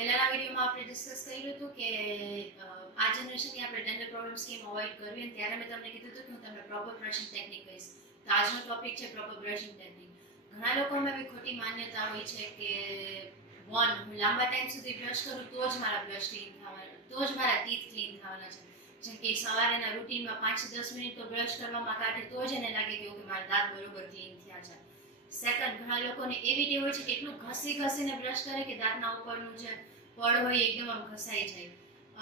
પહેલાના વિડીયોમાં આપણે ડિસ્કસ કર્યું હતું કે આ જનરેશનની આપણે ડેન્ટલ પ્રોબ્લેમ્સ કેમ અવોઇડ કરવી, અને ત્યારે મેં તમને કીધું હતું કે હું તમને પ્રોપર બ્રશિંગ ટેકનિક કહીશ. તો આજનો ટોપિક છે પ્રોપર બ્રશિંગ ટેકનિક. ઘણા લોકોમાં એવી ખોટી માન્યતા હોય છે કે હું લાંબા ટાઈમ સુધી બ્રશ કરું તો જ મારા બ્રશ ક્લીન થવાના, તો જ મારા ટીથ ક્લીન થવાના છે. જેમ કે સવારેના રૂટીનમાં 5 થી 10 મિનિટ તો બ્રશ કરવામાં કાઢે તો જ એને લાગે કે મારા દાંત બરોબર ક્લીન થયા છે. સેકન્ડ, ઘણા લોકોને એવી ટેવ હોય છે કે એટલું ઘસીને બ્રશ કરે કે દાંતના ઉપરનું જે પડ હોય એકદમ આમ ઘસાઈ જાય,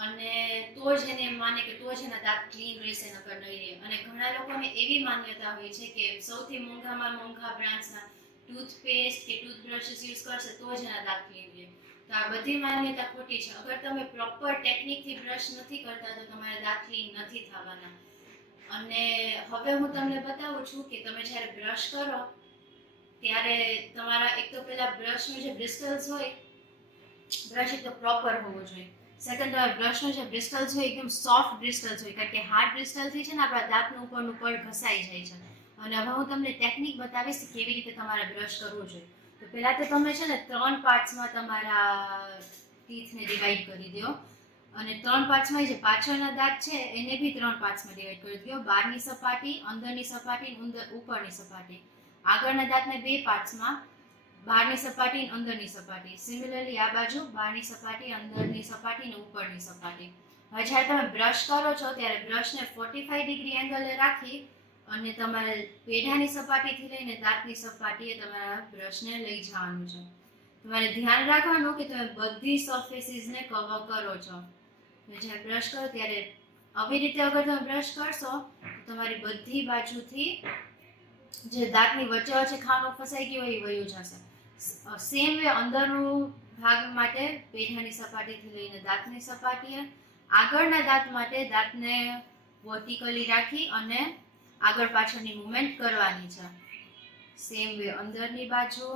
અને તો જ એને એમ માને કે તો જ એના દાંત ક્લીન રહેશે, નકર નહીં રહે. અને ઘણા લોકોને એવી માન્યતા હોય છે કે સૌથી મોંઘામાં મોંઘા બ્રાન્ડ્સના ટૂથપેસ્ટ કે ટૂથબ્રશિસ યુઝ કરશે તો જ એના દાંત ક્લીન રહે. તો આ બધી માન્યતા ખોટી છે. અગર તમે પ્રોપર ટેકનિકથી બ્રશ નથી કરતા તો તમારા દાંત ક્લીન નથી થવાના. અને હવે હું તમને બતાવું છું કે તમે જ્યારે બ્રશ કરો ત્યારે તમારા એક તો પેલા બ્રશનું જે બ્રિસ્ટલ્સ હોય, બ્રશ એકદમ પ્રોપર હોવો જોઈએ. સેકન્ડ, તમારા બ્રશનું જે બ્રિસ્ટલ્સ હોય એકદમ સોફ્ટ બ્રિસ્ટલ્સ હોય, કારણ કે હાર્ડ બ્રિસ્ટલથી છે ને આપણા દાંતનું ઉપરનું પડ ઘસાઈ જાય છે. અને હવે હું તમને ટેકનિક બતાવીશ કેવી રીતે તમારે બ્રશ કરવું જોઈએ. તો પહેલા તો તમે છે ને 3 પાર્ટ્સમાં તમારા ટીથને ડિવાઈડ કરી દો, અને 3 પાર્ટ્સમાં જે પાછળના દાંત છે એને બી 3 પાર્ટ્સમાં ડિવાઈડ કરી દો. બહારની સપાટી, અંદરની સપાટી, ઉપરની સપાટી. આગળના દાંતને 2 પાર્ટ્સમાં, બહારની સપાટી અને અંદરની સપાટી. સિમિલરલી આ બાજુ બહારની સપાટી, અંદરની સપાટી અને ઉપરની સપાટી. હવે જ્યારે તમે બ્રશ કરો છો ત્યારે બ્રશને 45 ડિગ્રી એંગલે રાખી અને તમારે પેઢાની સપાટીથી લઈને દાંતની સપાટીએ તમારા બ્રશને લઈ જવાનું છે. તમારે ધ્યાન રાખવાનું કે તમે બધી સરફેસીસને કવર કરો છો. જ્યારે બ્રશ કરો ત્યારે આવી રીતે અગર તમે બ્રશ કરશો તો તમારી બધી બાજુથી જે દાંતની વચ્ચે ખાનું ફસાઈ ગયું હોય એ વયું જશે. સેમ વે અંદરનું ભાગ માટે પેઢાની સપાટીથી લઈને દાંતની સપાટીએ, આગળના દાંત માટે દાંતને વર્ટિકલી રાખી અને આગળ પાછળની મૂવમેન્ટ કરવાની છે. સેમ વે અંદરની બાજુ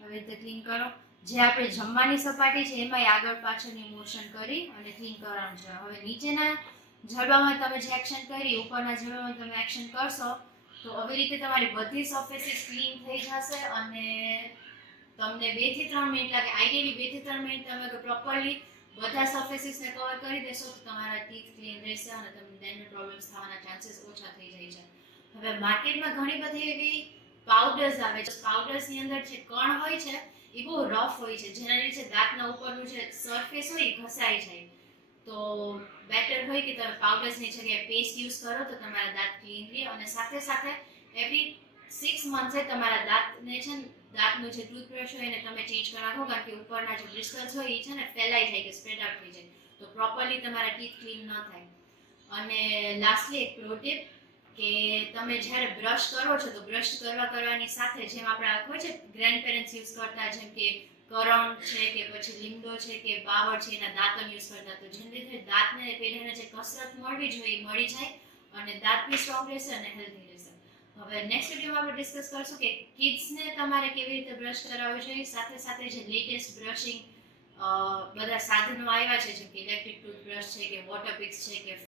હવે રીતે ક્લીન કરો. જે આપણે જમવાની સપાટી છે એમાંય આગળ પાછળની મોશન કરી અને ક્લીન કરવાનું છે. હવે નીચેના જડબામાં તમે જે એક્શન કરી, ઉપરના જડબામાં તમે એક્શન કરશો તો આવી રીતે તમારી બધી સરફેસીસ ક્લીન થઈ જશે. અને તમને 2 થી 3 મિનિટ લાગે. આઈડિયલી 2 થી 3 મિનિટ તમે પ્રોપરલી બધા સરફેસીસને કવર કરી દેશો તો તમારા ટીથ ક્લીન રહેશે અને તમને ડેન્ટલ પ્રોબ્લેમ્સ થવાના ચાન્સીસ ઓછા થઈ જાય છે. હવે માર્કેટમાં ઘણી બધી એવી પાવડર્સ આવે છે. પાવડર્સની અંદર જે કણ હોય છે એ બહુ રફ હોય છે, જેના લીધે દાંતના ઉપરનું જે સરફેસ હોય એ ઘસાઈ જાય. તો બેટર હોય કે તમે પાવડર્સની જગ્યાએ પેસ્ટ યુઝ કરો તો તમારા દાંત ક્લીન રહે. અને સાથે સાથે એવરી 6 મંથે તમારા દાંતને છે ને, દાંતનું જે ટૂથબ્રશ હોય એને તમે ચેન્જ કરાવો, કારણ કે ઉપરના જે બ્રિસ્ટલ્સ હોય એ છે ને ફેલાઈ જાય કે સ્પ્રેડ આઉટ થઈ જાય, તો પ્રોપરલી તમારા ટીથ ક્લીન ન થાય. અને લાસ્ટલી એક પ્રો ટિપ કે તમે જ્યારે બ્રશ કરો છો તો બ્રશ કરવાની સાથે જેમ આપણે હોય છે ગ્રેન્ડ પેરેન્ટ્સ યુઝ કરતા, જેમ કે કરણ છે કે પછી લીમડો છે કે બાવળ છે, એના દાંતન યુઝ કરતા, તો જેને લીધે દાંતને પેઢાને જે કસરત મળવી જોઈએ એ મળી જાય અને દાંત બી સ્ટ્રોંગ રહેશે અને હેલ્ધી રહેશે. હવે નેક્સ્ટ વિડીયોમાં આપણે ડિસ્કસ કરશું કે કિડ્સને તમારે કેવી રીતે બ્રશ કરાવવું જોઈએ. સાથે સાથે જે લેટેસ્ટ બ્રશિંગ બધા સાધનો આવ્યા છે, જેમ કે ઇલેક્ટ્રિક ટૂથબ્રશ છે કે વોટર પિક્સ છે કે